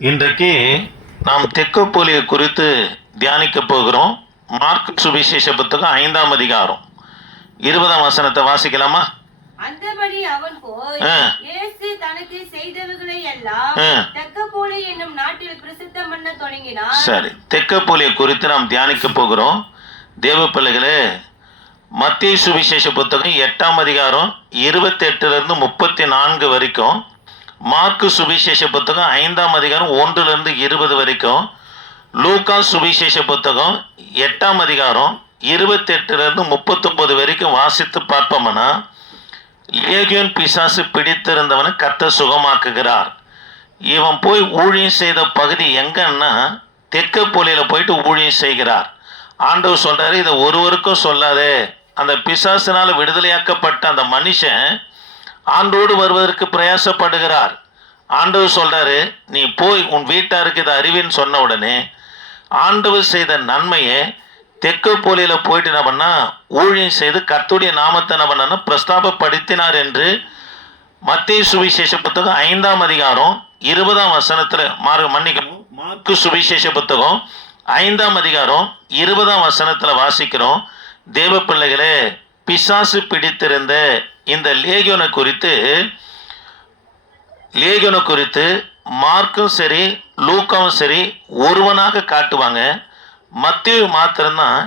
இன்றைக்கு நாம் தெக்கப்போலியை குறித்து தியானிக்க போகிறோம். மார்க் சுவிசேஷ புத்தகம் ஐந்தாம் அதிகாரம். இருபதாம் வசனத்தை வாசிக்கலாமா? அந்தபடி அவன் போய். இயேசு தனக்கு செய்தவைகளை எல்லாம். தெக்கப்போலி என்னும் நாட்டில் பிரசித்தம் பண்ண தொடங்கினான் சரி. தெக்கப்போலியை குறித்து நாம் தியானிக்க போகிறோம். தேவ பிள்ளைகளே மத்திய சுவிசேஷ புத்தகம் எட்டாம் அதிகாரம் இருபத்தி இருந்து முப்பத்தி நான்கு வரைக்கும் மார்க்கு சுவிசேஷ புத்தகம் ஐந்தாம் அதிகாரம் ஒன்றுலேருந்து இருபது வரைக்கும் லூக்கா சுவிசேஷ புத்தகம் எட்டாம் அதிகாரம் இருபத்தி எட்டுலேருந்து முப்பத்தொம்பது வரைக்கும் வாசித்து பார்ப்போம்னா லேகியோன் பிசாசு பிடித்திருந்தவனை கத்த சுகமாக்குகிறார். இவன் போய் ஊழியம் செய்த பகுதி எங்கன்னா தெக்கப்போலியில் போயிட்டு ஊழியம் செய்கிறார். ஆண்டவர் சொல்கிறாரு இதை ஒருவருக்கும் சொல்லாதே. அந்த பிசாசினால் விடுதலையாக்கப்பட்ட அந்த மனுஷன் ஆண்டோடு வருவதற்கு பிரயாசப்படுகிறார். ஆண்டவர் சொல்கிறாரு நீ போய் உன் வீட்டாருக்கு இதை அறிவின்னு சொன்ன உடனே ஆண்டவர் செய்த நன்மையை தெற்கு போலியில் போயிட்டு என்ன பண்ணால் ஊழியம் செய்து கர்த்துடைய நாமத்தை என்ன பண்ணா பிரஸ்தாபப்படுத்தினார் என்று மத்திய சுவிசேஷ புத்தகம் ஐந்தாம் அதிகாரம் இருபதாம் வசனத்தில் மார்க் மன்னிக்கணும் மார்க்கு சுவிசேஷ புத்தகம் ஐந்தாம் அதிகாரம் இருபதாம் வசனத்தில் வாசிக்கிறோம். தேவ பிள்ளைகளே பிசாசு பிடித்திருந்த இந்த லேகியோனை குறித்து லேகியோனை குறித்து மார்க்கும் சரி லூக்காவும் சரி ஒருவனாக காட்டுவாங்க. மத்திய மாத்திரம்தான்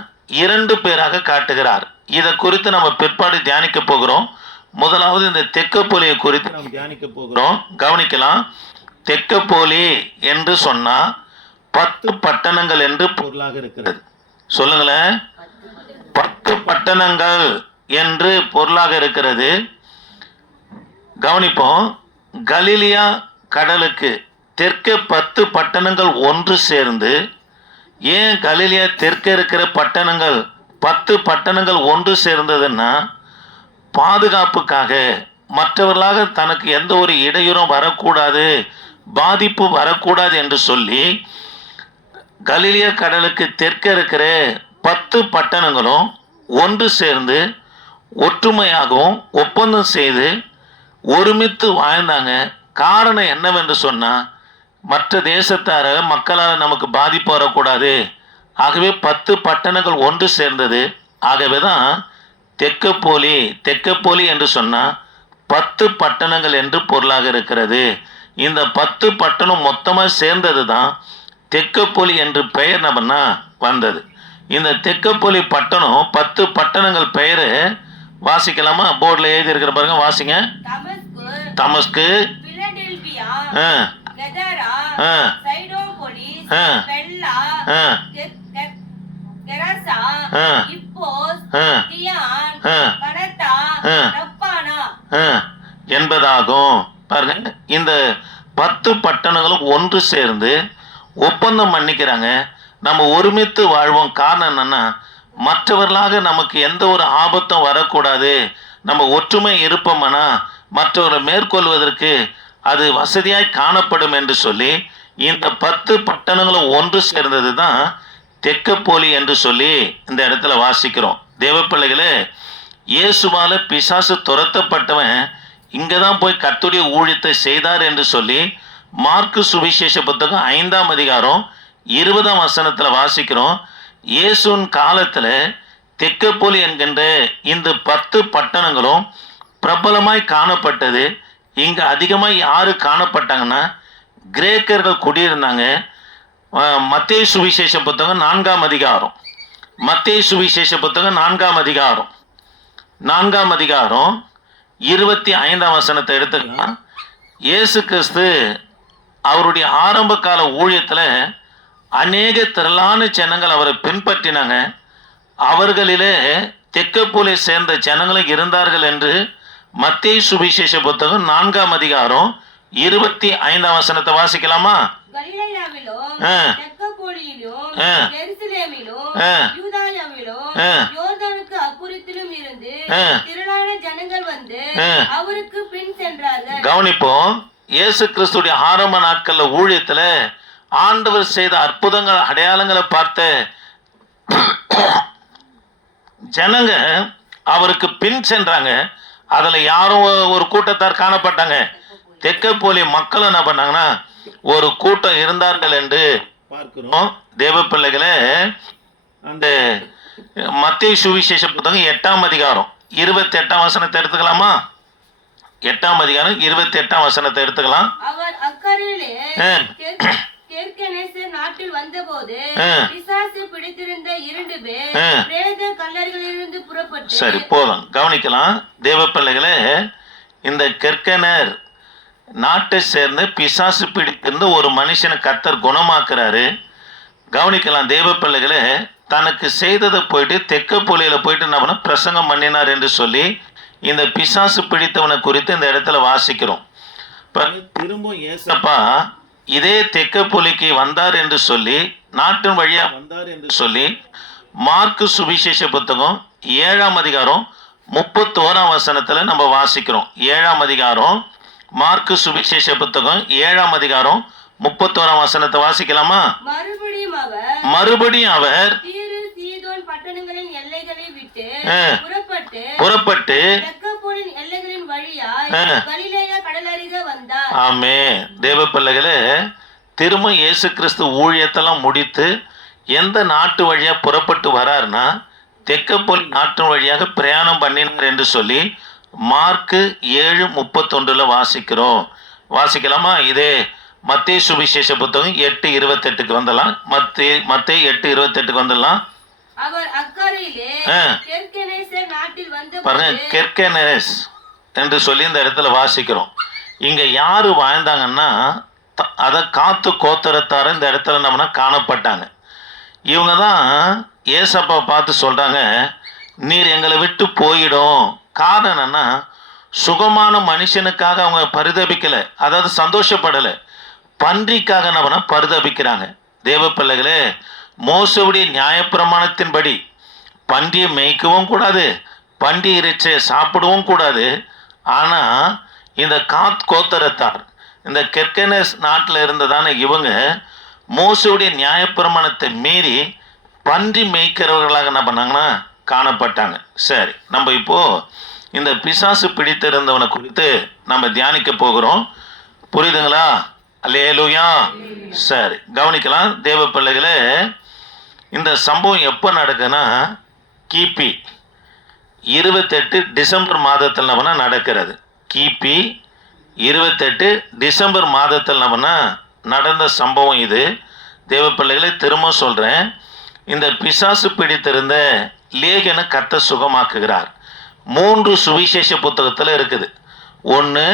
இரண்டு பேராக காட்டுகிறார். இதை குறித்து நம்ம பிற்பாடு தியானிக்க போகிறோம். முதலாவது இந்த தெக்கப்போலியை குறித்து நாம் தியானிக்க போகிறோம். கவனிக்கலாம். தெக்கப்போலி என்று சொன்னால் பத்து பட்டணங்கள் என்று பொருளாக இருக்கிறது. சொல்லுங்களேன். பத்து பட்டணங்கள். என்று பொருளாக இருக்கிறது. கவனிப்போம் கலிலியா கடலுக்கு தெற்கே பத்து பட்டணங்கள் ஒன்று சேர்ந்து ஏன் கலிலியா தெற்கே இருக்கிற பட்டணங்கள் பத்து பட்டணங்கள் ஒன்று சேர்ந்ததுன்னா பாதுகாப்புக்காக. மற்றவர்களாக தனக்கு எந்த ஒரு இடையூறும் வரக்கூடாது பாதிப்பு வரக்கூடாது என்று சொல்லி கலிலிய கடலுக்கு தெற்கே இருக்கிற பத்து பட்டணங்களும் ஒன்று சேர்ந்து ஒற்றுமையாகவும் ஒப்பந்தம் செய்து ஒருமித்து வாழ்ந்தாங்க. காரணம் என்னவென்று சொன்னால் மற்ற தேசத்தார மக்களால் நமக்கு பாதிப்பு வரக்கூடாது. ஆகவே பத்து பட்டணங்கள் ஒன்று சேர்ந்தது. ஆகவே தான் தெக்கப்போலி தெக்கப்போலி என்று சொன்னால் பத்து பட்டணங்கள் என்று பொருளாக இருக்கிறது. இந்த பத்து பட்டணம் மொத்தமாக சேர்ந்தது தான் தெக்கப்போலி என்று பெயர் நபர்னா வந்தது. இந்த தெக்கப்பொலி பட்டணம் பத்து பட்டணங்கள் பெயர் வாசிக்கலாமா? போர்டில் எழுதி இருக்கிற பாருங்க வாசிங்க. தமஸ்கு என்பதாகும். பாருங்க இந்த பத்து பட்டணங்களும் ஒன்று சேர்ந்து ஒப்பந்தம் பண்ணிக்கிறாங்க. நம்ம ஒருமித்து வாழ்வோம் காரணம் என்னன்னா மற்றவர்களாக நமக்கு எந்த ஒரு ஆபத்தும் வரக்கூடாது. நம்ம ஒற்றுமை இருப்போம்னா? மற்றவர்களை மேற்கொள்வதற்கு அது வசதியாய் காணப்படும் என்று சொல்லி இந்த பத்து பட்டணங்களும் ஒன்று சேர்ந்தது தான் தெக்கப்போலி என்று சொல்லி இந்த இடத்துல வாசிக்கிறோம். தேவப்பிள்ளைகளே இயேசுவால பிசாசு துரத்தப்பட்டவன் இங்கே தான் போய் கத்துடைய ஊழியத்தை செய்தார் என்று சொல்லி மார்க்கு சுவிசேஷ புத்தகம் ஐந்தாம் அதிகாரம் இருபதாம் வசனத்தில் வாசிக்கிறோம். இயேசுன் காலத்தில் தெக்கப்போலி என்கின்ற இந்த பத்து பட்டணங்களும் பிரபலமாய் காணப்பட்டது. இங்கே அதிகமாக யார் காணப்பட்டாங்கன்னா கிரேக்கர்கள் குடியிருந்தாங்க. மத்திய சுவிசேஷ புத்தகம் நான்காம் அதிகாரம். மத்திய சுவிசேஷ புத்தகம் நான்காம் அதிகாரம். நான்காம் அதிகாரம் இருபத்தி ஐந்தாம் வசனத்தை எடுத்துக்கலாம். இயேசு கிறிஸ்து அவருடைய ஆரம்ப கால ஊழியத்தில் அநேக திரளான ஜனங்கள் அவரை பின்பற்றினாங்க. அவர்களிலே தெக்கப்போலை சேர்ந்த ஜனங்களும் இருந்தார்கள் என்று மத்திய சுவிசேஷ புத்தகம் நான்காம் அதிகாரம் இருபத்தி ஐந்தாம் வசனத்தை வாசிக்கலாமா? கவனிப்போம் இயேசு கிறிஸ்துடைய ஆரம்ப நாட்கள்ல ஊழியத்துல ஆண்டவர் செய்த அற்புதங்கள் அடையாளங்களை பார்த்த ஜனங்க அவருக்கு பின் சென்றாங்க. அதுல யாரும் ஒரு கூட்டத்தார் காணப்பட்டாங்க. தெக்கப்போலி மக்கள் என்ன பண்ணாங்கன்னா ஒரு கூட்டம் இருந்தார்கள் என்று பார்க்கிறோம். தேவ பிள்ளைகளே அந்த மத்திய சுவிசேஷ புத்தகம் எட்டாம் அதிகாரம் இருபத்தி எட்டாம் வசனத்தை எடுத்துக்கலாமா? எட்டாம் அதிகாரம் இருபத்தி எட்டாம் வசனத்தை எடுத்துக்கலாம். தெற்கனேசர் நாட்டில் வந்தபோது ஆ. பிசாசு பிடித்திருந்த இரண்டு பேர். பிரேத கல்லறைகளிலிருந்து புறப்பட்டு சரி போதும் கவனிக்கலாம் தேவ பிள்ளைகளே இந்த கெர்கனர் நாட்டை சேர்ந்து பிசாசு பிடித்திருந்த ஒரு மனுஷனை கத்தர் குணமாக்குறாரு கவனிக்கலாம் தேவ பிள்ளைகளே தனக்கு செய்ததை போயிட்டு தெக்க புலியில போயிட்டு என்ன பண்ண பிரசங்கம் பண்ணினார் என்று சொல்லி இந்த பிசாசு பிடித்தவனை குறித்து இந்த இடத்துல வாசிக்கிறோம் திரும்ப ஏசப்பா இதே தெக்க புலிக்கு வந்தார் என்று சொல்லி நாட்டின் வழியா வந்தார் என்று சொல்லி மார்க்கு சுவிசேஷ புத்தகம் ஏழாம் அதிகாரம் முப்பத்தோராம் வசனத்தில் நம்ம வாசிக்கிறோம். ஏழாம் அதிகாரம் மார்க்கு சுவிசேஷ புத்தகம் ஏழாம் அதிகாரம் முப்பத்தோராம் வசனத்தை வாசிக்கலாமா? மறுபடியும் அவர். புறப்பட்டு ஆமே தேவ பிள்ளைகளே திரும்ப இயேசு கிறிஸ்து ஊழியத்தெல்லாம் முடித்து எந்த நாட்டு வழியா புறப்பட்டு வராருன்னா தெக்கப்போல் நாட்டு வழியாக பிரயாணம் பண்ணினார் என்று சொல்லி மார்க்கு ஏழு முப்பத்தொன்றுல வாசிக்கிறோம். வாசிக்கலாமா? இதே. மத்திய சுவிசேஷ புத்தகம் எட்டு இருபத்தெட்டுக்கு வந்துடலாம். மத்திய மத்திய எட்டு இருபத்தெட்டுக்கு வந்துடலாம். பாருங்க கெர்கனஸ் என்று சொல்லி இந்த இடத்துல வாசிக்கிறோம். இங்க யாரு வாழ்ந்தாங்கன்னா அதை காத்து கோத்தரத்தார இந்த இடத்துல நம்மனா காணப்பட்டாங்க. இவங்க தான் ஏசப்பா பார்த்து சொல்றாங்க நீர் எங்களை விட்டு போயிடும். காரணம் என்னன்னா சுகமான மனுஷனுக்காக அவங்க பரிதபிக்கல. அதாவது சந்தோஷப்படல. பன்றிக்காக என்ன பரிதபிக்கிறாங்க. தேவ பிள்ளைகளே மோசவுடைய நியாயப்பிரமாணத்தின்படி பன்றியை மேய்க்கவும் கூடாது பன்றி இறைச்சியை சாப்பிடவும் கூடாது. ஆனால் இந்த காத் கோத்தரத்தார் இந்த கெர்கனஸ் நாட்டில் இருந்ததான இவங்க மோசவுடைய நியாயப்பிரமாணத்தை மீறி பன்றி மேய்க்கிறவர்களாக என்ன பண்ணாங்கன்னா காணப்பட்டாங்க. சரி நம்ம இப்போது இந்த பிசாசு பிடித்திருந்தவனை குறித்து நம்ம தியானிக்க போகிறோம். புரியுதுங்களா? அல்லேலூயா. சரி கவனிக்கலாம். தேவ பிள்ளைகளே இந்த சம்பவம் எப்போ நடக்குன்னா கிபி இருபத்தெட்டு டிசம்பர் மாதத்தில் நம்மனா நடக்கிறது. கிபி இருபத்தெட்டு டிசம்பர் மாதத்தில் நம்மனா நடந்த சம்பவம் இது. தேவ பிள்ளைகளை திரும்ப சொல்கிறேன் இந்த பிசாசு பிடித்திருந்த லேகனை கத்த சுகமாக்குகிறார். மூன்று சுவிசேஷ புத்தகத்தில் இருக்குது. ஒன்று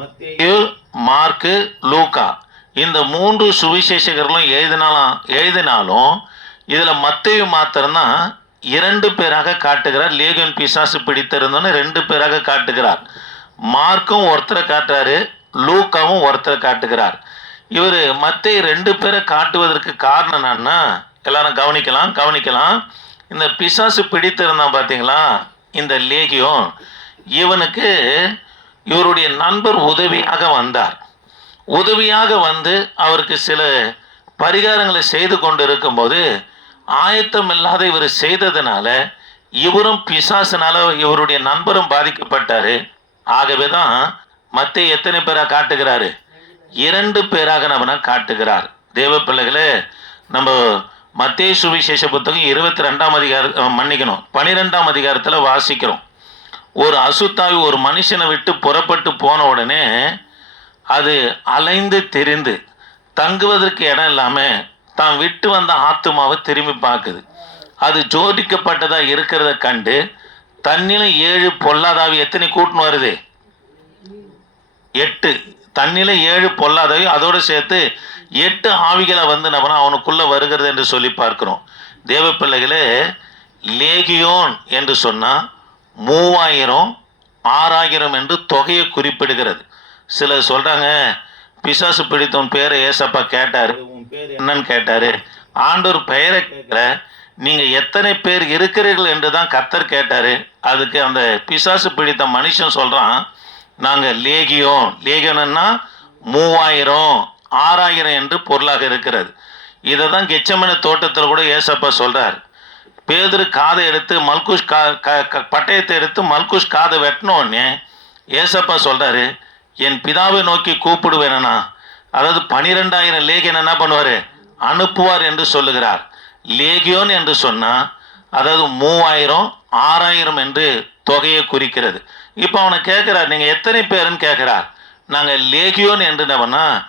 மத்திய மார்க்கு லூக்கா இந்த மூன்று சுவிசேஷகர்களும் எழுதினாலும் எழுதினாலும் இதில் மத்தையும் மாத்திரம்தான் இரண்டு பேராக காட்டுகிறார். லேகன் பிசாசு பிடித்திருந்தோன்னு ரெண்டு பேராக காட்டுகிறார். மார்க்கும் ஒருத்தரை காட்டுறாரு லூக்காவும் ஒருத்தரை காட்டுகிறார். இவர் மத்தேயு ரெண்டு பேரை காட்டுவதற்கு காரணம் என்னன்னா எல்லாரும் கவனிக்கலாம் கவனிக்கலாம். இந்த பிசாசு பிடித்திருந்தான் பார்த்தீங்களா இந்த லேகியம். இவனுக்கு இவருடைய நண்பர் உதவியாக வந்தார். உதவியாக வந்து அவருக்கு சில பரிகாரங்களை செய்து கொண்டு இருக்கும்போது ஆயத்தம் இல்லாத இவர் செய்ததுனால இவரும் பிசாசுனால இவருடைய நண்பரும் பாதிக்கப்பட்டாரு. ஆகவே தான் மத்திய எத்தனை பேராக காட்டுகிறாரு? இரண்டு பேராக நம்ம காட்டுகிறார். தேவ பிள்ளைகளே நம்ம மத்திய சுவிசேஷ புத்தகம் இருபத்தி ரெண்டாம் அதிகாரம் மன்னிக்கணும் பனிரெண்டாம் அதிகாரத்தில் வாசிக்கிறோம். ஒரு அசுத்தாவி ஒரு மனுஷனை விட்டு புறப்பட்டு போன உடனே அது அலைந்து தெரிந்து தங்குவதற்கு இடம் இல்லாமல் தான் விட்டு வந்த ஆத்துமாவை திரும்பி பார்க்குது. அது ஜோடிக்கப்பட்டதாக இருக்கிறத கண்டு தண்ணில ஏழு பொல்லாதாவி எத்தனை கூட்டின்னு வருது? எட்டு. தண்ணில ஏழு பொல்லாதாவி அதோடு சேர்த்து எட்டு ஆவிகளை வந்து நம்ம அவனுக்குள்ளே வருகிறது என்று சொல்லி பார்க்கிறோம். தேவ பிள்ளைகளே லேகியோன் என்று சொன்னால் மூவாயிரம் ஆறாயிரம் என்று தொகையை குறிப்பிடுகிறது. சிலர் சொல்கிறாங்க பிசாசு பிடித்தவன் பேரை ஏசப்பா கேட்டார் உன் பேர் என்னன்னு கேட்டார். ஆண்டோர் பெயரை கேட்குற நீங்கள் எத்தனை பேர் இருக்கிறீர்கள் என்று தான் கத்தர் கேட்டார். அதுக்கு அந்த பிசாசு பிடித்த மனுஷன் சொல்கிறான் நாங்கள் லேகியோம் லேகியோன்னா மூவாயிரம் ஆறாயிரம் என்று பொருளாக இருக்கிறது. இதை தான் கெச்சமன தோட்டத்தில் கூட ஏசப்பா சொல்கிறார் பேதரு காதை எடுத்து மல்குஷ் கா க- க- பட்டயத்தை எடுத்து மல்குஷ் காதை வெட்டினோடனே ஏசப்பா சொல்கிறாரு என் பிதாவை நோக்கி கூப்பிடுவேனா அதாவது பனிரெண்டாயிரம் லேகியன் என்ன பண்ணுவார்? அனுப்புவார் என்று சொல்லுகிறார். லேகியோன் என்று சொன்னால் அதாவது மூவாயிரம் ஆறாயிரம் என்று தொகையை குறிக்கிறது. இப்போ அவனை கேட்குறார் நீங்கள் எத்தனை பேருன்னு கேட்குறார். நாங்கள் லேகியோன் என்று நம்ம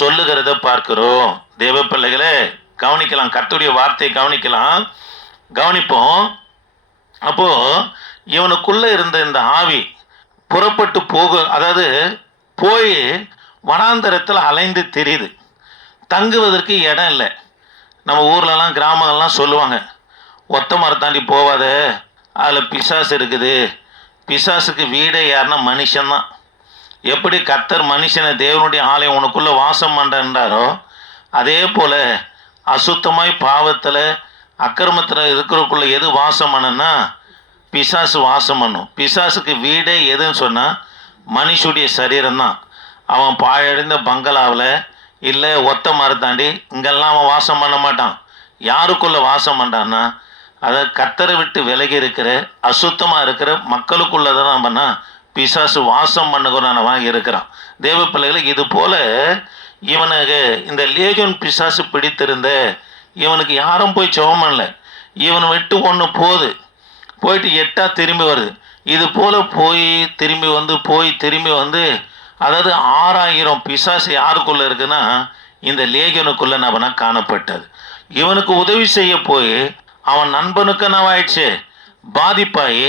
சொல்லுகிறத பார்க்கிறோம். தேவ பிள்ளைகளே கவனிக்கலாம் கத்துடைய வார்த்தையை கவனிக்கலாம். கவனிப்போம். அப்போ இவனுக்குள்ள இருந்த இந்த ஆவி புறப்பட்டு போக அதாவது போய் வனாந்தரத்தில் அலைந்து தெரியுது. தங்குவதற்கு இடம் இல்லை. நம்ம ஊர்லலாம் கிராமங்கள்லாம் சொல்லுவாங்க. ஒத்த மரத்தாண்டி போவாத. அதில் பிசாசு இருக்குது. பிசாசுக்கு வீடே யாருன்னா மனுஷன்தான். எப்படி கத்தர் மனுஷனை தேவனுடைய ஆலயம் உனக்குள்ளே வாசம் பண்ணுறாரோ அதே போல் அசுத்தமாய் பாவத்தில் அக்கிரமத்தில் இருக்கிறக்குள்ள எது வாசம் பண்ணுன்னா பிசாசு வாசம் பண்ணும் பிசாசுக்கு வீடே எதுன்னு சொன்னால் மனுஷுடைய சரீரம்தான். அவன் பாழடைந்த பங்களாவில் இல்லை ஒத்த மரத்தாண்டி இங்கெல்லாம் அவன் வாசம் பண்ண மாட்டான். யாருக்குள்ள வாசம் பண்ணுறான்னா அதை கத்தரை விட்டு விலகி இருக்கிற அசுத்தமாக இருக்கிற மக்களுக்குள்ளே தான் நம்மனா பிசாசு வாசம் பண்ணுகிறவன் இருக்கிறான். தேவ பிள்ளைகளை இது போல் இவனுக்கு இந்த லேஜன் பிசாசு பிடித்திருந்த இவனுக்கு யாரும் போய் ஜெபம் பண்ணல. இவனை விட்டு ஒன்று போகுது. போயிட்டு எட்டா திரும்பி வருது. இது போல் போய் திரும்பி வந்து போய் திரும்பி வந்து அதாவது ஆறாயிரம் பிசாசு யாருக்குள்ளே இருக்குன்னா இந்த லேகனுக்குள்ளே நபனா காணப்பட்டது. இவனுக்கு உதவி செய்ய போய் அவன் நண்பனுக்கு நவாயிடுச்சு பாதிப்பாயி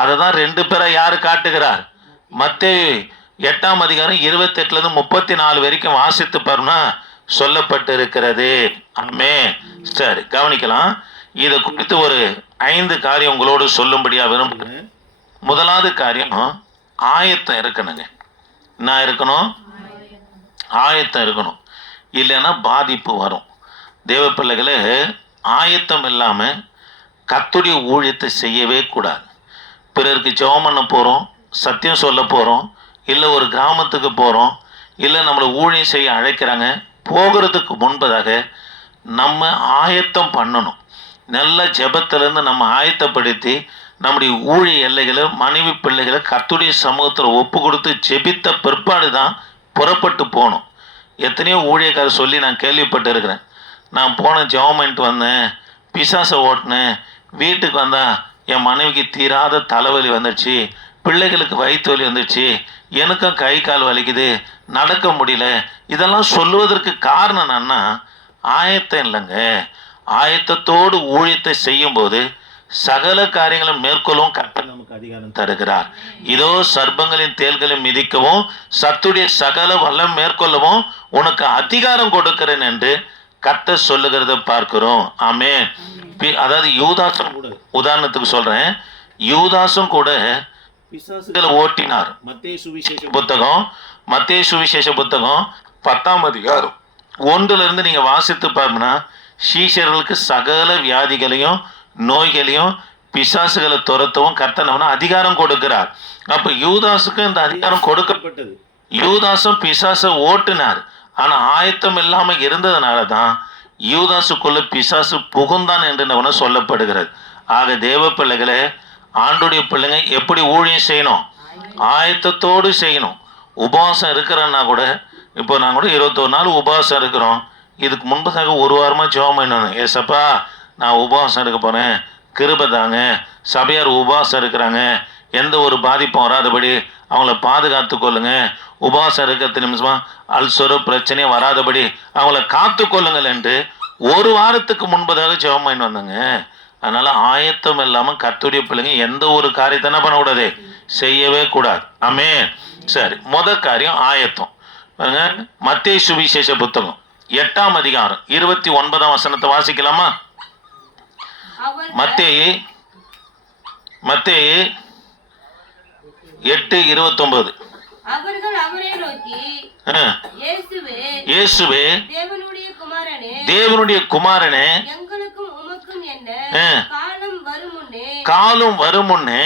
அதை தான் ரெண்டு பேரை யார் காட்டுகிறார்? மற்ற எட்டாம் அதிகாரம் இருபத்தெட்டுலேருந்து முப்பத்தி நாலு வரைக்கும் வாசித்து பாருன்னா சொல்லப்பட்டு இருக்கிறது ஆமே. சரி கவனிக்கலாம். இதை குறித்து ஒரு ஐந்து காரியம் உங்களோடு சொல்லும்படியாக விரும்புகிறேன். முதலாவது காரியம் ஆயத்தம் இருக்கணுங்க. என்ன இருக்கணும்? ஆயத்தம் இருக்கணும். இல்லைன்னா பாதிப்பு வரும். தேவ பிள்ளைகளை ஆயத்தம் இல்லாமல் கத்துடைய ஊழியத்தை செய்யவே கூடாது. பிறருக்கு ஜெபம் பண்ண போகிறோம் சத்தியம் சொல்ல போகிறோம் இல்லை ஒரு கிராமத்துக்கு போகிறோம் இல்லை நம்மளை ஊழியம் செய்ய அழைக்கிறாங்க போகிறதுக்கு முன்பதாக நம்ம ஆயத்தம் பண்ணணும். நல்ல ஜபத்திலேருந்து நம்ம ஆயத்தப்படுத்தி நம்முடைய ஊழிய எல்லைகளை மனைவி பிள்ளைகளை கத்துடைய சமூகத்தில் ஒப்பு கொடுத்து ஜெபித்த பிற்பாடு தான் புறப்பட்டு போகணும். எத்தனையோ ஊழியக்காரர் சொல்லி நான் கேள்விப்பட்டு இருக்கிறேன் நான் போன ஜெபம் பண்ணிட்டு வந்தேன் பிசாசை ஓட்டினேன் வீட்டுக்கு வந்தால் என் மனைவிக்கு தீராத தலைவலி வந்துடுச்சு பிள்ளைகளுக்கு வயிற்று வலி வந்துடுச்சு எனக்கும் கை கால் வலிக்குது நடக்க முடியல. இதெல்லாம் சொல்லுவதற்கு காரணம் என்னன்னா ஆயத்தம் இல்லைங்க. ஆயத்தத்தோடு ஊழியத்தை செய்யும்போது சகல காரியங்களும் மேற்கொள்ளவும் கர்த்தர் நமக்கு அதிகாரம் தருகிறார். இதோ சர்ப்பங்களின் தேள்களை மிதிக்கவும் சத்துடைய சகல வல்லம் மேற்கொள்ளவும் உனக்கு அதிகாரம் கொடுக்கிறேன் என்று கர்த்தர் சொல்லுகிறத பார்க்கிறோம். ஆமே அதாவது யூதாசம் கூட உதாரணத்துக்கு சொல்றேன். யூதாசும் கூட பிசாசுகளை ஓட்டினார். மத்திய சுவிசேஷ புத்தகம் மத்திய சுவிசேஷ புத்தகம் பத்தாம் அதிகாரம். ஒன்றுலேருந்து நீங்கள் வாசித்து பாருங்கன்னா சீஷர்களுக்கு சகல வியாதிகளையும் நோய்களையும் பிசாசுகளை துரத்தவும் கர்த்தனவனும் அதிகாரம் கொடுக்கிறார். அப்போ யூதாசுக்கு இந்த அதிகாரம் கொடுக்கப்பட்டது. யூதாசும் பிசாசை ஓட்டுனார். ஆனால் ஆயத்தம் இல்லாமல் இருந்ததுனால தான் யூதாசுக்குள்ள பிசாசு புகுந்தான் என்று சொல்லப்படுகிறது. ஆக தேவ பிள்ளைகளே ஆண்டுடைய பிள்ளைங்க எப்படி ஊழியம் செய்யணும்? ஆயத்தத்தோடு செய்யணும். உபவாசம் இருக்கிறேன்னா கூட இப்போ நான் கூட இருபத்தொரு நாள் உபவாசம் இருக்கிறோம். இதுக்கு முன்பதாக ஒரு வாரமாக ஜெபம் பண்ணணும் ஏசப்பா நான் உபவாசம் இருக்க போகிறேன் கிருபை தாங்க. சபையார் உபவாசம் இருக்கிறாங்க எந்த ஒரு பாதிப்பும் வராதபடி அவங்கள பாதுகாத்து கொள்ளுங்க. உபவாசம் இருக்கிறது நிமிஷமாக அல்சரோ பிரச்சனையும் வராதபடி அவங்கள காத்து கொள்ளுங்கள் என்று ஒரு வாரத்துக்கு முன்பதாக ஜெபம் பண்ணி வந்தாங்க. அதனால ஆயத்தம் இல்லாமல் கத்துடைய பிள்ளைங்க எந்த ஒரு காரியத்தை என்ன பண்ணக்கூடாது? செய்யவே கூடாது. ஆமே சரி முத காரியம் ஆயத்தம். மத்திய சுவிசேஷ புத்தகம் எட்டாம் அதிகாரம் இருபத்தி ஒன்பதாம் வசனத்தை வாசிக்கலாமா? மத்தேயு மத்தேயு எட்டு இருபத்தொன்பது. இயேசுவே தேவனுடைய குமாரனே காலம் வரும் முன்னே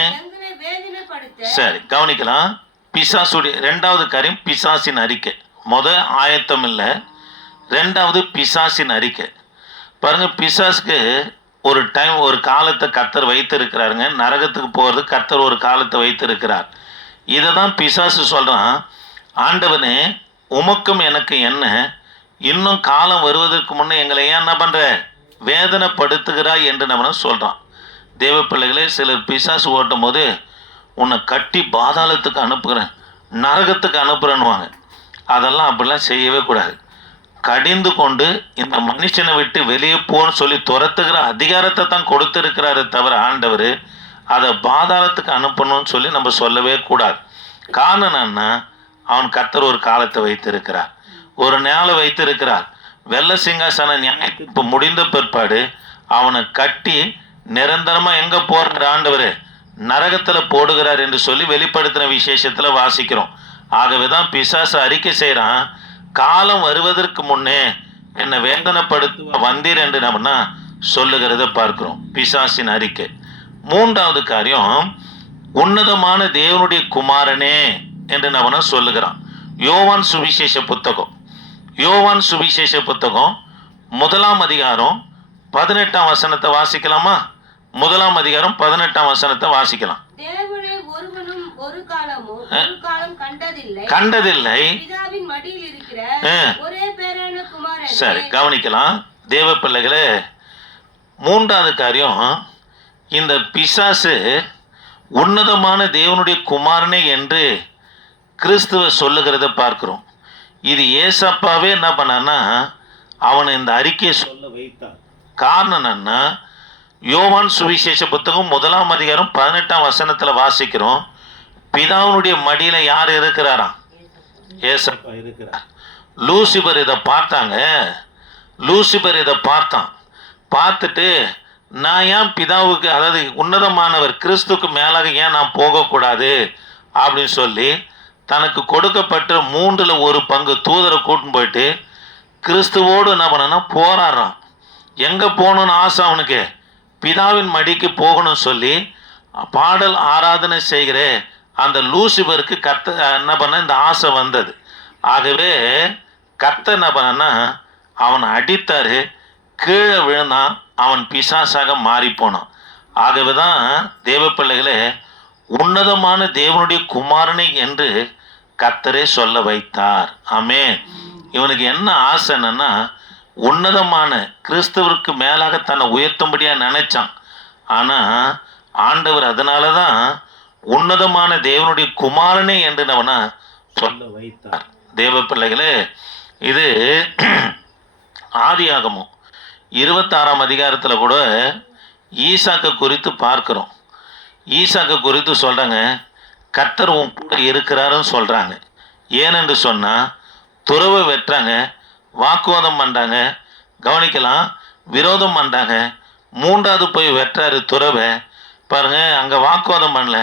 சரி கவனிக்கலாம். பிசாசுடைய ரெண்டாவது காரியம் பிசாசின் அறிக்கை. முத ஆயத்தம் இல்லை. ரெண்டாவது பிசாசின் அறிக்கை. பாருங்க பிசாசுக்கு ஒரு டைம் ஒரு காலத்தை கர்த்தர் வைத்திருக்கிறாருங்க. நரகத்துக்கு போகிறது கர்த்தர் ஒரு காலத்தை வைத்திருக்கிறார். இதை தான் பிசாசு சொல்கிறான் ஆண்டவனே உமக்கும் எனக்கு என்ன? இன்னும் காலம் வருவதற்கு முன்னே எங்களை ஏன் என்ன பண்ற? வேதனைப்படுத்துகிறாய் என்று நம்ம சொல்கிறான் தேவ பிள்ளைகளே சிலர் பிசாசு ஓட்டும் போது உன்னை கட்டி பாதாளத்துக்கு அனுப்புகிறேன் நரகத்துக்கு அனுப்புகிறேன்னுவாங்க. அதெல்லாம் அப்படிலாம் செய்யவே கூடாது. கடிந்து கொண்டு இந்த மனுஷனை விட்டு வெளியே போன்னு சொல்லி துரத்துகிற அதிகாரத்தை தான் கொடுத்துருக்கிறாரு தவிர ஆண்டவர் அதை பாதாளத்துக்கு அனுப்பணும்னு சொல்லி நம்ம சொல்லவே கூடாது. காரணம் என்னன்னா அவன் கத்தர் ஒரு காலத்தை வைத்திருக்கிறார். ஒரு நாளை வைத்திருக்கிறார். வெள்ள சிங்காசன நியாயத்திற்பு முடிந்த பிற்பாடு அவனை கட்டி நிரந்தரமாக எங்கே போறார் ஆண்டவர்? நரகத்தில் போடுகிறார் என்று சொல்லி வெளிப்படுத்தின விசேஷத்தில் வாசிக்கிறோம். ஆகவே தான் பிசாசு அறிக்கை செய்கிறான் காலம் வருவதற்கு முன்னே என்னை வேதனைப்படுத்த வந்தீர் என்று நம்மனா சொல்லுகிறத பார்க்கிறோம். பிசாசின் அறிக்கை. மூன்றாவது காரியம் உன்னதமான தேவனுடைய குமாரனே என்று நம்மனா சொல்லுகிறான். யோவான் சுவிசேஷ புத்தகம். யோவான் சுவிசேஷ புத்தகம் முதலாம் அதிகாரம் பதினெட்டாம் வசனத்தை வாசிக்கலாமா? முதலாம் அதிகாரம் பதினெட்டாம் வசனத்தை வாசிக்கலாம். கண்டதில்லை. சரி கவனிக்கலாம். தேவ பிள்ளைகளே மூன்றாவது காரியம் இந்த பிசாசு உன்னதமான தேவனுடைய குமாரனே என்று கிறிஸ்துவ சொல்லுகிறத பார்க்கிறோம். இது ஏசப்பாவே என்ன பண்ணான்னா அவனை இந்த அறிக்கையை சொல்ல வைத்தான். காரணம் என்னன்னா யோவான் சுவிசேஷ புத்தகம் முதலாம் அதிகாரம் பதினெட்டாம் வசனத்தில் வாசிக்கிறோம் பிதாவுனுடைய மடியில் யார் இருக்கிறாராம் ஏசப்பா இருக்கிறார். லூசிபர் இதை பார்த்தாங்க. லூசிபர் இதை பார்த்தான். பார்த்துட்டு நான் ஏன் பிதாவுக்கு அதாவது உன்னதமானவர் கிறிஸ்துக்கு மேலாக ஏன் நான் போகக்கூடாது? அப்படின்னு சொல்லி தனக்கு கொடுக்கப்பட்ட மூன்றில் ஒரு பங்கு தூதரை கூட்டின்னு போயிட்டு கிறிஸ்துவோடு என்ன பண்ணனா போராடுறான். எங்கே போகணும்னு ஆசை அவனுக்கு? பிதாவின் மடிக்கு போகணும்னு சொல்லி பாடல் ஆராதனை செய்கிற அந்த லூசிபருக்கு கத்த என்ன பண்ண இந்த ஆசை வந்தது. ஆகவே கத்த என்ன பண்ணனா அவனை அடித்தாரு. கீழே விழுந்தான் அவன் பிசாசாக மாறி போனான் ஆகவே தான் தேவ பிள்ளைகளே உன்னதமான தேவனுடைய குமாரனை என்று கத்தரே சொல்ல வைத்தார். ஆமே இவனுக்கு என்ன ஆசை என்னன்னா உன்னதமான கிறிஸ்தவருக்கு மேலாக தன்னை உயர்த்தும்படியாக நினைச்சான். ஆனால் ஆண்டவர் அதனால தான் உன்னதமான தேவனுடைய குமாரனே என்று அவனை சொல்ல வைத்தார். தேவ பிள்ளைகளே இது ஆதியாகமும் இருபத்தாறாம் அதிகாரத்தில் கூட ஈசாக்கை குறித்து பார்க்குறோம். ஈசாக்கை குறித்து சொல்கிறாங்க கர்த்தர் உன் கூட இருக்கிறாருன்னு சொல்கிறாங்க ஏனென்று சொன்னால் துறவை வெட்டுறாங்க வாக்குவாதம் பண்ணுறாங்க கவனிக்கலாம் விரோதம் பண்ணுறாங்க மூன்றாவது போய் வெட்டுறாரு துறவை. பாருங்கள் அங்கே வாக்குவாதம் பண்ணல.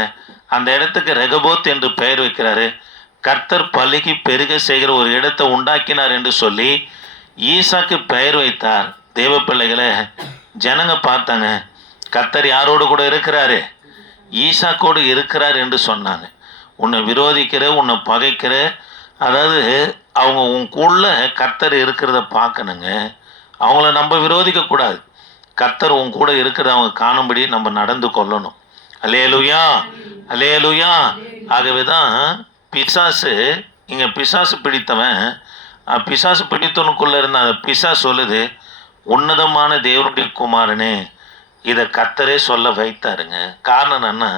அந்த இடத்துக்கு ரெகபோத் என்று பெயர் வைக்கிறாரு. கர்த்தர் பழுகி பெருக செய்கிற ஒரு இடத்தை உண்டாக்கினார் என்று சொல்லி ஈசாக்கு பெயர் வைத்தார். தேவ பிள்ளைகளை ஜனங்க பார்த்தாங்க. கர்த்தர் யாரோடு கூட இருக்கிறாரு? ஈசாக்கோடு இருக்கிறார் என்று சொன்னாங்க. உன்னை விரோதிக்கிற உன்னை பகைக்கிற அதாவது அவங்க உங்களுக்குள்ள கர்த்தர் இருக்கிறத பார்க்கணுங்க. அவங்கள நம்ம விரோதிக்கக்கூடாது கத்தர் கர்த்தர் உன் கூட இருக்கிறத அவங்க காணும்படி நம்ம நடந்து கொள்ளணும். அலேலுயா அலேலுயா ஆகவே தான் பிசாசு இங்கே பிசாசு பிடித்தவன் பிசாசு பிடித்தவனுக்குள்ளே இருந்த அந்த பிசா சொல்லுது உன்னதமான தேவனுடைய குமாரனே இதை கத்தரே சொல்ல வைத்தாருங்க. காரணம் என்னன்னா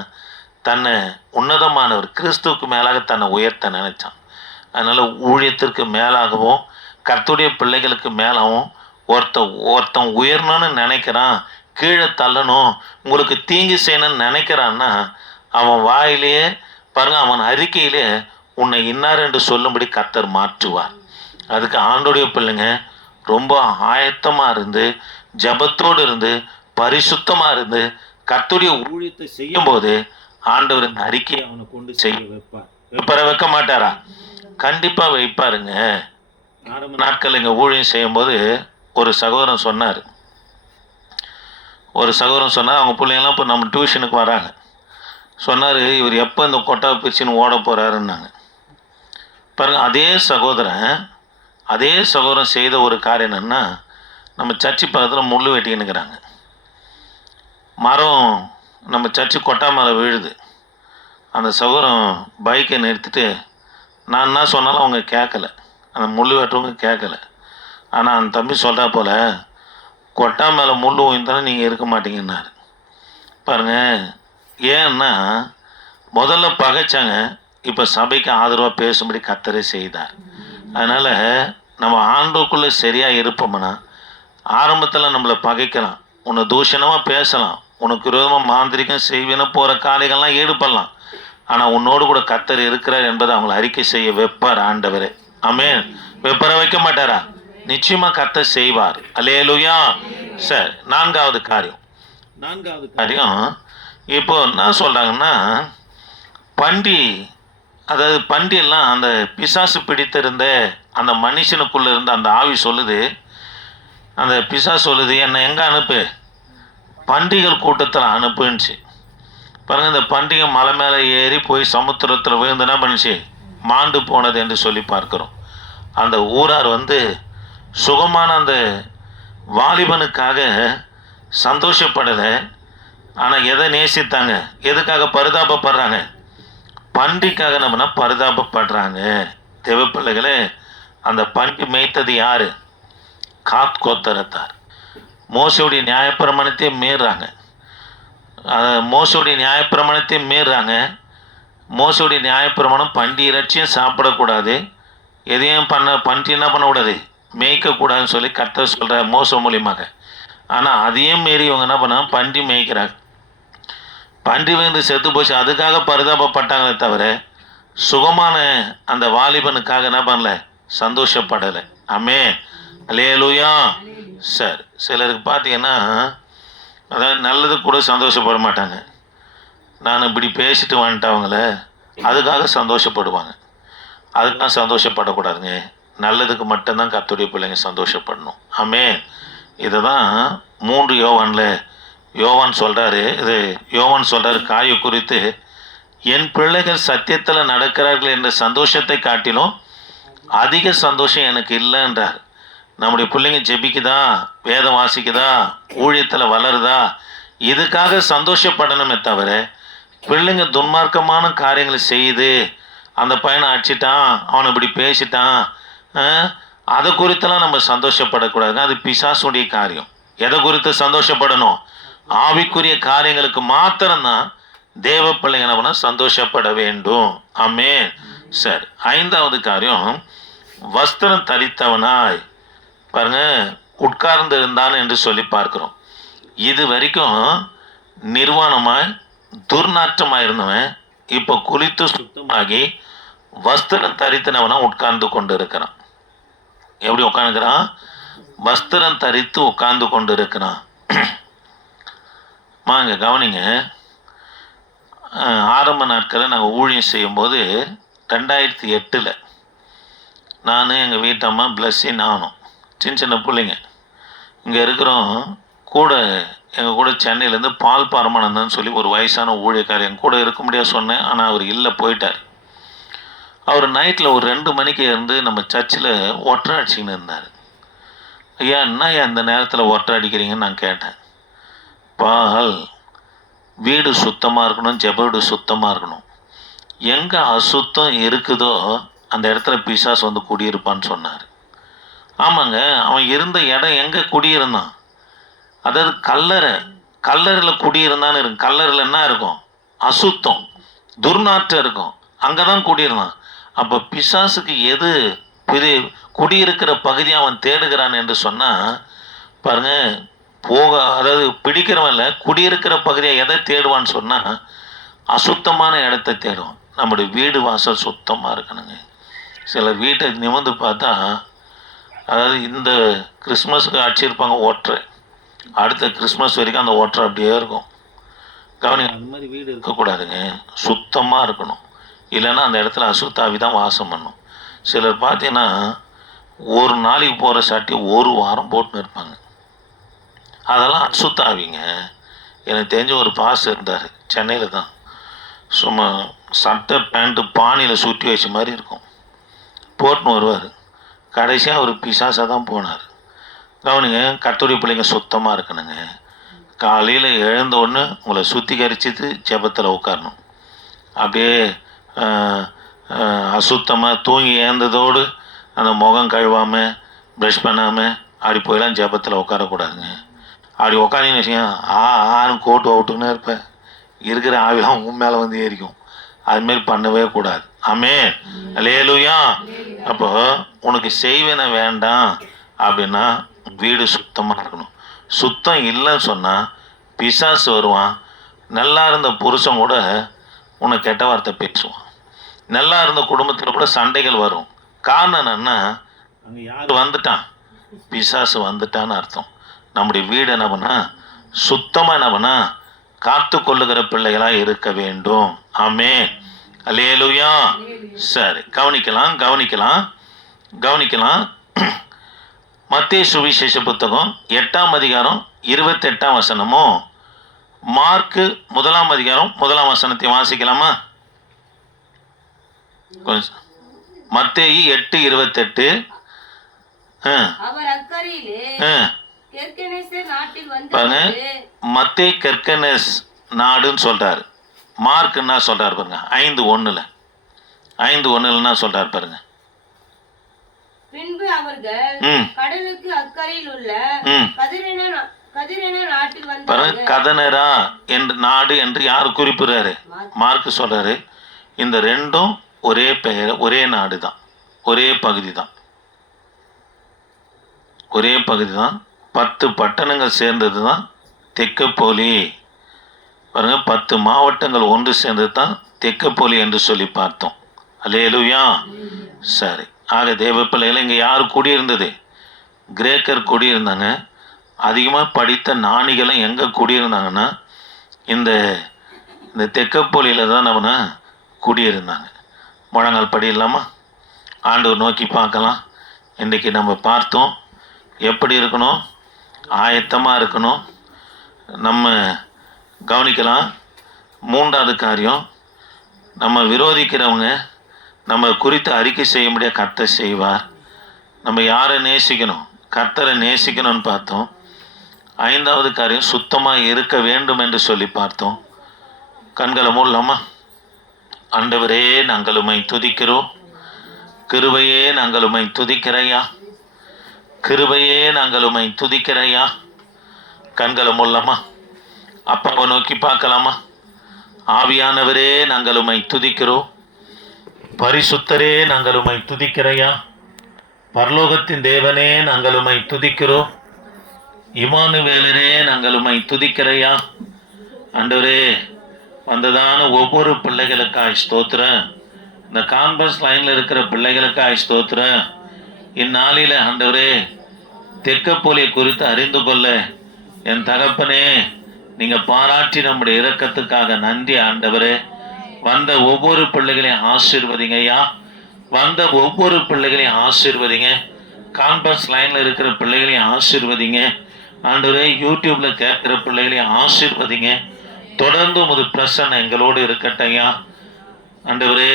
தன்னை உன்னதமானவர் கிறிஸ்துவுக்கு மேலாக தன்னை உயர்த்த நினைச்சான். அதனால் ஊழியத்திற்கு மேலாகவும் கர்த்தருடைய பிள்ளைகளுக்கு மேலாகவும் ஒருத்த ஒருத்தன் உயரணும்னு நினைக்கிறான் கீழே தள்ளணும் உங்களுக்கு தீங்கு செய்யணும்னு நினைக்கிறான்னா அவன் வாயிலேயே பாருங்கள் அவன் அறிக்கையிலே உன்னை இன்னார் என்று சொல்லும்படி கத்தர் மாற்றுவார். அதுக்கு ஆண்டுடைய பிள்ளைங்க ரொம்ப ஆயத்தமாக இருந்து ஜபத்தோடு இருந்து பரிசுத்தமாக இருந்து கத்துடைய ஊழியத்தை செய்யும் போது ஆண்டவர் இந்த அறிக்கையை அவனை கொண்டு செய்ய வைப்பார் வைப்பார வைக்க மாட்டாரா? கண்டிப்பாக வைப்பாருங்க. ஆரம்ப நாட்கள் இங்கே ஊழியம் செய்யும்போது ஒரு சகோதரன் சொன்னார். ஒரு சகோதரன் சொன்னார் அவங்க பிள்ளைங்களாம் இப்போ நம்ம டியூஷனுக்கு வராங்க. சொன்னார் இவர் எப்போ இந்த கொட்டா பிரிச்சுன்னு ஓட போகிறாருன்னாங்க பாருங்கள் அதே சகோதரன் அதே சகோதரன் செய்த ஒரு காரியம் என்னென்னா நம்ம சர்ச்சு பக்கத்தில் முள் வெட்டின்னுக்கிறாங்க. மரம் நம்ம சர்ச்சு கொட்டா மரம் விழுது. அந்த சகோரம் பைக்கை நிறுத்திட்டு நான் என்ன சொன்னாலும் அவங்க கேட்கல. அந்த முள் வெட்டவங்க கேட்கல. ஆனால் அந்த தம்பி சொல்கிறா போல் கொட்டா மேலே முள் ஓய்ந்தாலும் நீங்கள் இருக்க மாட்டீங்கன்னாரு. பாருங்கள் ஏன்னா முதல்ல பகைச்சாங்க இப்போ சபைக்கு ஆதரவாக பேசும்படி கத்தரை செய்தார். அதனால் நம்ம ஆண்டோக்குள்ளே சரியாக இருப்போம்னா ஆரம்பத்தில் நம்மளை பகைக்கலாம் உன்னை தூஷணமாக பேசலாம் உனக்கு விரோதமாக மாந்திரிகம் செய்வேன்னு போகிற காலைகள்லாம் ஈடுபடலாம் ஆனால் உன்னோடு கூட கத்தர் இருக்கிறார் என்பதை அவங்களை அறிக்கை செய்ய வைப்பார் ஆண்டவரே. ஆமென். வெப்பர வைக்க மாட்டாரா? நிச்சயமாக கத்தர் செய்வார். அலேலுயா சரி நான்காவது காரியம். நான்காவது காரியம் இப்போ என்ன சொல்கிறாங்கன்னா பண்டி அதாவது பண்டி எல்லாம் அந்த பிசாசு பிடித்திருந்த அந்த மனுஷனுக்குள்ளே இருந்த அந்த ஆவி சொல்லுது. அந்த பிசாசு சொல்லுது என்னை எங்கே அனுப்பு? பண்டிகள் கூட்டத்தில் அனுப்புன்னுச்சு பாருங்கள் இந்த பண்டிகை மலை மேலே ஏறி போய் சமுத்திரத்தில் விழுந்து என்ன பண்ணுச்சு? மாண்டு போனது என்று சொல்லி பார்க்குறோம். அந்த ஊரார் வந்து சுகமான அந்த வாலிபனுக்காக சந்தோஷப்படலை. ஆனால் எதை நேசித்தாங்க? எதுக்காக பரிதாபப்படுறாங்க? பன்றிக்காக நம்மனா பரிதாபப்படுறாங்க? தேவப்பிள்ளைகளே அந்த பன்றி மேய்த்தது யார்? காத் கோத்தரத்தார் மோசையுடைய நியாயப்பிரமாணத்தையே மீறுறாங்க மோசையுடைய மோசவுடைய மீறுறாங்க மோசவுடைய நியாயப்பிரமாணம் பண்டி இறைச்சியும் சாப்பிடக்கூடாது. எதையும் பண்ண பண்டி என்ன பண்ணக்கூடாது மேய்க்கக்கூடாதுன்னு சொல்லி கத்த சொல்கிற மோச மூலியமாக. ஆனால் அதையும் மீறி இவங்க என்ன பண்ணாங்க? பண்டி மேய்க்கிறாங்க. பன்றி வந்து செத்து போச்சு. அதுக்காக பரிதாபப்பட்டாங்களே தவிர சுகமான அந்த வாலிபனுக்காக என்ன பண்ணல? சந்தோஷப்படலை. அமே அலேலுயா சார் சிலருக்கு பார்த்தீங்கன்னா அதாவது நல்லது கூட சந்தோஷப்பட மாட்டாங்க நான் இப்படி பேசிட்டு வந்துட்டவங்கள அதுக்காக சந்தோஷப்படுவாங்க. அதுக்காக சந்தோஷப்படக்கூடாதுங்க. நல்லதுக்கு மட்டும்தான் கத்துடைய பிள்ளைங்க சந்தோஷப்படணும். ஆமே இதை தான் மூன்று யோவான்ல யோவான் சொல்கிறாரு இது யோவான் சொல்கிறாரு காயை குறித்து என் பிள்ளைகள் சத்தியத்தில் நடக்கிறார்கள் என்ற சந்தோஷத்தை காட்டிலும் அதிக சந்தோஷம் எனக்கு இல்லைன்றார். நம்முடைய பிள்ளைங்க ஜெபிக்குதா? வேதம் வாசிக்குதா? ஊழியத்தில் வளருதா? இதுக்காக சந்தோஷப்படணுமே தவிர பிள்ளைங்க துன்மார்க்கமான காரியங்களை செய்யுது அந்த பையனை அடிச்சிட்டான் அவனை இப்படி பேசிட்டான் அதை குறித்தெல்லாம் நம்ம சந்தோஷப்படக்கூடாதுங்க அது பிசாசுடைய காரியம். எதை குறித்து சந்தோஷப்படணும்? ஆவிக்குரிய காரியங்களுக்கு மாத்திரம்தான் தேவ பிள்ளைங்க என்ன சந்தோஷப்பட வேண்டும். ஆமே சரி ஐந்தாவது காரியம் வஸ்திரம் தரித்தவனாய். பாருங்க உட்கார்ந்து இருந்தான் என்று சொல்லி பார்க்கிறோம். இது வரைக்கும் நிர்வாணமாய் துர்நாற்றமாக இருந்தவன் இப்போ குளித்து சுத்தமாகி வஸ்திரம் தரித்தனவனாக உட்கார்ந்து கொண்டு இருக்கிறான் எப்படி உட்காந்துக்கிறான் வஸ்திரம் தரித்து உட்கார்ந்து கொண்டு இருக்கிறான் வாங்க கவனிங்க. ஆரம்ப நாட்களில் நாங்கள் ஊழியம் செய்யும்போது ரெண்டாயிரத்தி எட்டில் நான் எங்கள் வீட்டம்மா பிளஸ்ஸின் நானும் சின்ன சின்ன பிள்ளைங்க. இங்கே இருக்கிறோம் கூட எங்கள் கூட சென்னையிலேருந்து பால் பரமானந்தன் சொல்லி ஒரு வயசான ஊழியக்காரர் என் கூட இருக்க முடியாது சொன்னேன். ஆனால் அவர் இல்லை போயிட்டார். அவர் நைட்டில் ஒரு ரெண்டு மணிக்கு இருந்து நம்ம சர்ச்சில் ஒற்றை அடிச்சிக்கின்னு இருந்தார். ஐயா என்ன ஐயா அந்த நேரத்தில் ஒற்றை அடிக்கிறீங்கன்னு நான் கேட்டேன். பால் வீடு சுத்தமாக இருக்கணும் ஜெப சுத்தமாக இருக்கணும். எங்கே அசுத்தம் இருக்குதோ அந்த இடத்துல பிசாஸ் வந்து குடியிருப்பான்னு சொன்னார். ஆமாங்க அவன் இருந்த இடம் எங்கே குடியிருந்தான்? அதாவது கல்லறை கல்லறையில் குடியிருந்தான்னு இருக்கும். கல்லறையில் என்ன இருக்கும்? அசுத்தம் துர்நாற்றம் இருக்கும். அங்கே தான் குடியிருந்தான். அப்போ பிசாசுக்கு எது இது குடியிருக்கிற பகுதி அவன் தேடுகிறான் என்று சொன்னால் பாருங்க போக அதாவது பிடிக்கிறவன் இல்லை குடியிருக்கிற பகுதியை எதை தேடுவான்னு சொன்னால் அசுத்தமான இடத்த தேடுவான். நம்முடைய வீடு வாசல் சுத்தமாக இருக்கணுங்க. சில வீட்டை நிமிர்ந்து பார்த்தா அதாவது இந்த கிறிஸ்மஸுக்கு அடிச்சிருப்பாங்க ஒற்றை அடுத்த கிறிஸ்மஸ் வரைக்கும் அந்த ஒற்றை அப்படியே இருக்கும். கவனிங்க அந்த மாதிரி வீடு இருக்கக்கூடாதுங்க. சுத்தமாக இருக்கணும். இல்லைன்னா அந்த இடத்துல அசுத்தாவி தான் வாசம் பண்ணும். சிலர் பார்த்தீங்கன்னா ஒரு நாளைக்கு போகிற சட்டி ஒரு வாரம் போட்டுன்னு இருப்பாங்க. அதெல்லாம் அசுத்தாவிங்க எனக்கு தெரிஞ்ச ஒரு பாஸ் இருந்தார். சென்னையில் தான். சும்மா சட்டை பேண்ட்டு பானியில் சுற்றி வச்ச மாதிரி இருக்கும். போட்டுன்னு வருவார். கடைசியாக அவர் பிசாசாக தான் போனார். கவனிங்க கத்தோடி பிள்ளைங்க சுத்தமாக இருக்கணுங்க. காலையில் எழுந்த உடனே உங்களை சுத்திகரிச்சிட்டு ஜெபத்தில் உட்காரணும். அப்படியே அசுத்தமாக தூங்கி ஏந்ததோடு அந்த முகம் கழுவாமல் ப்ரஷ் பண்ணாமல் அப்படி போயெல்லாம் ஜெபத்தில் உட்காரக்கூடாதுங்க. அப்படி உட்காந்தீங்கன்னு வச்சுக்கோங்க ஆ ஆன்னு கோட்டு அவுட்டுன்னு இருப்பேன். இருக்கிற ஆவிலாம் உன் மேலே வந்து ஏறிக்கும். அதுமாரி பண்ணவே கூடாது. ஆமே லேலுயா அப்போ உனக்கு செய்வேன வேண்டாம் அப்படின்னா வீடு சுத்தமாக இருக்கணும். சுத்தம் இல்லைன்னு சொன்னால் பிசாசு வருவான். நல்லா இருந்த புருஷன் கூட உன்னை கெட்ட வார்த்தை பேசுவான். நல்லா இருந்த குடும்பத்தில் கூட சண்டைகள் வரும். காரணம் என்னன்னா அங்கே யார் வந்துட்டான்? பிசாசு வந்துட்டான்னு அர்த்தம். நம்முடைய வீடு என்ன பண்ணா? சுத்தமாக என்ன பண்ணா? காத்து கொள்ளுகிற பிள்ளைகளாக இருக்க வேண்டும். ஆமே அலேலுயா சரி கவனிக்கலாம் கவனிக்கலாம் கவனிக்கலாம். மத்திய சுவிசேஷ புத்தகம் எட்டாம் அதிகாரம் இருபத்தெட்டாம் வசனமும் மார்க்கு முதலாம் அதிகாரம் முதலாம் வசனத்தை வாசிக்கலாமா? கொஞ்சம். மத்தேயு எட்டு இருபத்தெட்டு. மத்தே கெர்கனஸ் நாடுன்னு சொல்றாரு. மார்க் என்ன சொல்றாரு பாருங்க. ஐந்து ஒண்ணுல. ஐந்து ஒண்ணுல என்ன சொல்றாரு பாருங்க. பின்பு அவர்கள் கடலுக்கு அக்கறையில் உள்ள பாருங்க கதனரா என்று நாடு என்று யார் குறிப்பிடுறாரு? மார்க். சொல்றாரு. இந்த ரெண்டும் ஒரே பெயர் ஒரே நாடு தான் ஒரே பகுதி தான் ஒரே பகுதி தான் பத்து பட்டணங்கள் சேர்ந்தது தான் தெக்கப்போலி. பாருங்க பத்து மாவட்டங்கள் ஒன்று சேர்ந்து தான் தெக்கப்போலி என்று சொல்லி பார்த்தோம். அலேலுயா சரி. ஆக தேவ பிள்ளைகளை இங்கே யார் குடியிருந்தது? கிரேக்கர் குடியிருந்தாங்க. அதிகமாக படித்த நாணிகளும் எங்கே குடியிருந்தாங்கன்னா இந்த இந்த தெக்கப்போலியில் தான் நம்ம குடியிருந்தாங்க. முழங்கால் படி இல்லாமல் ஆண்டவர் நோக்கி பார்க்கலாம். இன்றைக்கி நம்ம பார்த்தோம். எப்படி இருக்கணும்? ஆயத்தமாக இருக்கணும். நம்ம கவனிக்கலாம். மூன்றாவது காரியம் நம்ம விரோதிக்கிறவங்க நம்ம குறித்து அறிக்கை செய்ய முடிய கர்த்தர் செய்வார். நம்ம யாரை நேசிக்கணும்? கர்த்தரை நேசிக்கணும்னு பார்த்தோம். ஐந்தாவது காரியம் சுத்தமாக இருக்க வேண்டும் என்று சொல்லி பார்த்தோம். கண்களை மூடலாமா? ஆண்டவரே நாங்கள் துதிக்கிறோம். கிருபையே நாங்கள் துதிக்கிறையா. கிருபையே நாங்கள் துதிக்கிறையா. கண்களை மூடலாமா? அப்பாவை நோக்கி பார்க்கலாமா? ஆவியானவரே நாங்கள் உமை துதிக்கிறோம். பரிசுத்தரே நாங்கள் உமை துதிக்கிறையா. பரலோகத்தின் தேவனே நாங்கள் உமை துதிக்கிறோம். இமானுவேலரே நாங்கள் உமை துதிக்கிறையா. ஆண்டவரே வந்ததான ஒவ்வொரு பிள்ளைகளுக்காய் ஸ்தோத்திரம். இந்த கான்பஸ் லைனில் இருக்கிற பிள்ளைகளுக்காய் ஸ்தோத்திரம். இந்நாளில் ஆண்டவரே தெக்கப்போலியை குறித்து அறிந்து கொள்ள என் தகப்பனே நீங்கள் பாராட்டி நம்முடைய இரக்கத்துக்காக நன்றி ஆண்டவரே. வந்த ஒவ்வொரு பிள்ளைகளையும் ஆசீர்வதிங்க ஐயா வந்த ஒவ்வொரு பிள்ளைகளையும் ஆசீர்வதிங்க. கான்பஸ் லைனில் இருக்கிற பிள்ளைகளையும் ஆசீர்வதிங்க. ஆண்டவரே யூடியூப்பில் கேட்குற பிள்ளைகளையும் ஆசீர்வதிங்க. தொடர்ந்து ஒரு பிரசன்ன எங்களோடு இருக்கட்டையா. ஆண்டவரே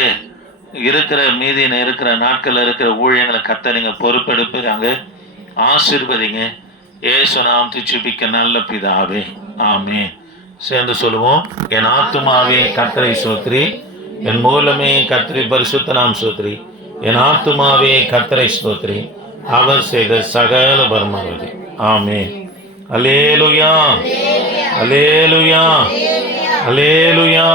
இருக்கிற மீதியில் இருக்கிற நாட்களில் இருக்கிற ஊழியங்களை கத்த நீங்கள் பொறுப்பெடுப்புறாங்க ஆசீர்வதிங்க. ஏசு நாம் துச்சிப்பிக்க நல்ல பிதாவே. ஆமே சேர்ந்து சொல்லுவோம் என் ஆத்துமாவே கத்தரை சோத்ரி என் மூலமே கத்திரி பரிசுத்த நாம் சோத்ரி என் ஆத்துமாவே கத்தரை ஸ்தோத்ரி அவர் செய்த சகல பர்மாவதி ஆமே அலேலுயா அலேலுயா அலேலுயா